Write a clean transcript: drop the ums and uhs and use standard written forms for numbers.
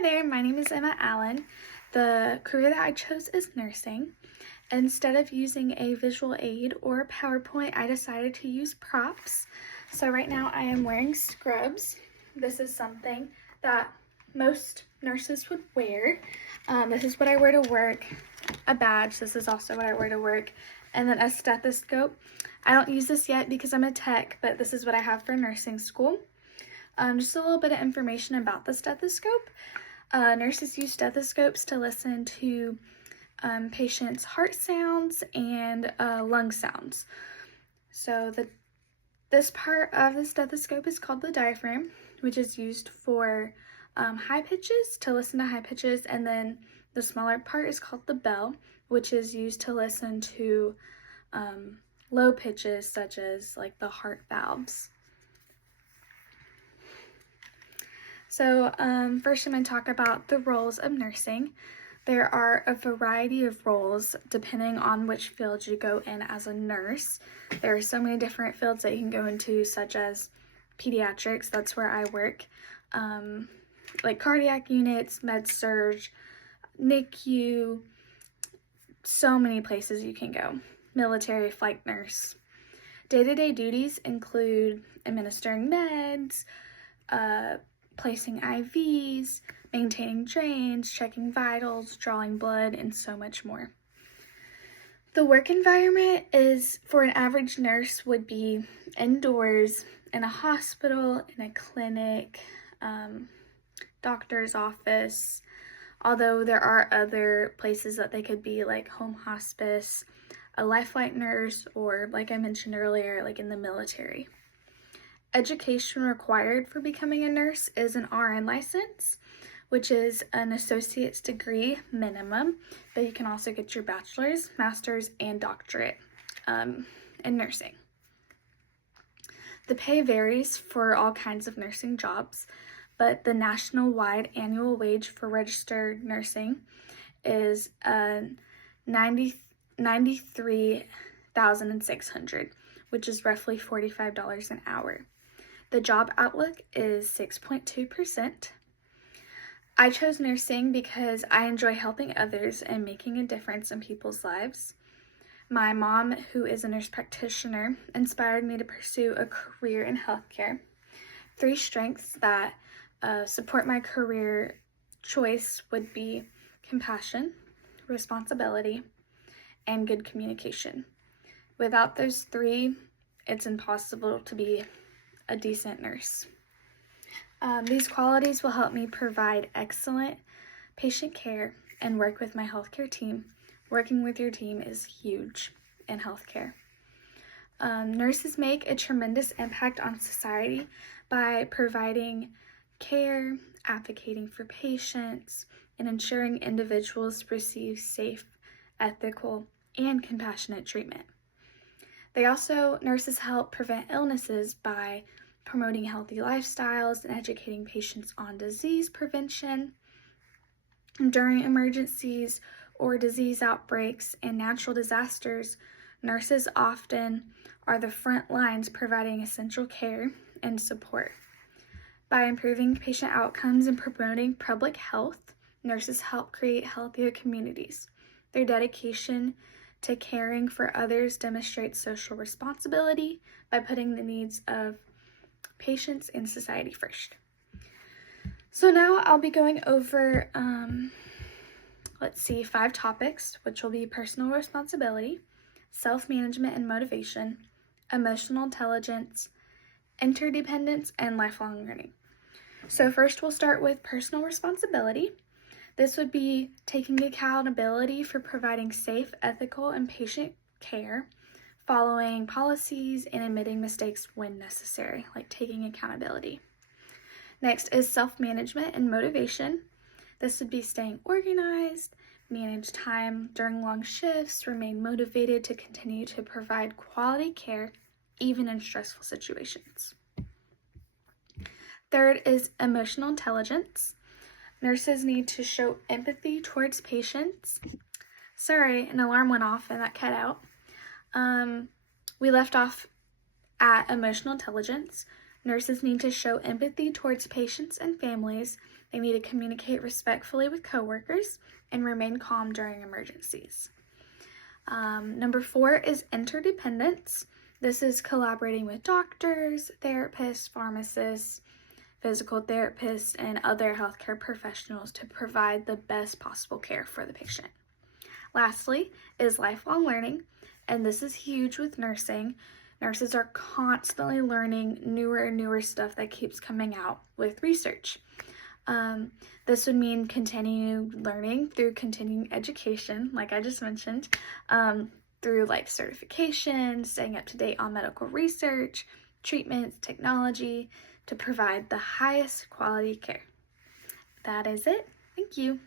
Hi there, my name is Emma Allen. The career that I chose is nursing. Instead of using a visual aid or PowerPoint, I decided to use props. So right now I am wearing scrubs. This is something that most nurses would wear. This is what I wear to work. A badge, this is also what I wear to work. And then a stethoscope. I don't use this yet because I'm a tech, but this is what I have for nursing school. Just a little bit of information about the stethoscope. Nurses use stethoscopes to listen to patients' heart sounds and lung sounds. So this part of the stethoscope is called the diaphragm, which is used for high pitches, to listen to high pitches, and then the smaller part is called the bell, which is used to listen to low pitches, such as like the heart valves. So first I'm going to talk about the roles of nursing. There are a variety of roles depending on which field you go in as a nurse. There are so many different fields that you can go into, such as pediatrics, that's where I work, like cardiac units, med-surg, NICU, so many places you can go. Military, flight nurse. Day-to-day duties include administering meds, placing IVs, maintaining drains, checking vitals, drawing blood, and so much more. The work environment is, for an average nurse, would be indoors, in a hospital, in a clinic, doctor's office, although there are other places that they could be, like home hospice, a life-flight nurse, or like I mentioned earlier, like in the military. Education required for becoming a nurse is an RN license, which is an associate's degree minimum, but you can also get your bachelor's, master's, and doctorate in nursing. The pay varies for all kinds of nursing jobs, but the national-wide annual wage for registered nursing is $93,600, which is roughly $45 an hour. The job outlook is 6.2%. I chose nursing because I enjoy helping others and making a difference in people's lives. My mom, who is a nurse practitioner, inspired me to pursue a career in healthcare. 3 strengths that support my career choice would be compassion, responsibility, and good communication. Without those 3, it's impossible to be a decent nurse. These qualities will help me provide excellent patient care and work with my healthcare team. Working with your team is huge in healthcare. Nurses make a tremendous impact on society by providing care, advocating for patients, and ensuring individuals receive safe, ethical, and compassionate treatment. Nurses help prevent illnesses by promoting healthy lifestyles and educating patients on disease prevention. During emergencies or disease outbreaks and natural disasters, nurses often are the front lines providing essential care and support. By improving patient outcomes and promoting public health, nurses help create healthier communities. Their dedication to caring for others demonstrates social responsibility by putting the needs of patients and society first. So now I'll be going over, 5 topics, which will be personal responsibility, self-management and motivation, emotional intelligence, interdependence, and lifelong learning. So first we'll start with personal responsibility. This would be taking accountability for providing safe, ethical, and patient care, following policies, and admitting mistakes when necessary, like taking accountability. Next is self-management and motivation. This would be staying organized, manage time during long shifts, remain motivated to continue to provide quality care, even in stressful situations. Third is emotional intelligence. Nurses need to show empathy towards patients. Sorry, an alarm went off and that cut out. We left off at emotional intelligence. Nurses need to show empathy towards patients and families They need to communicate respectfully with coworkers and remain calm during emergencies. Number 4 is interdependence. This is collaborating with doctors, therapists, pharmacists, physical therapists, and other healthcare professionals to provide the best possible care for the patient. Lastly is lifelong learning, and this is huge with nursing. Nurses are constantly learning newer and newer stuff that keeps coming out with research. This would mean continuing learning through continuing education, like I just mentioned, through like certification, staying up to date on medical research, treatments, technology, to provide the highest quality care. That is it. Thank you.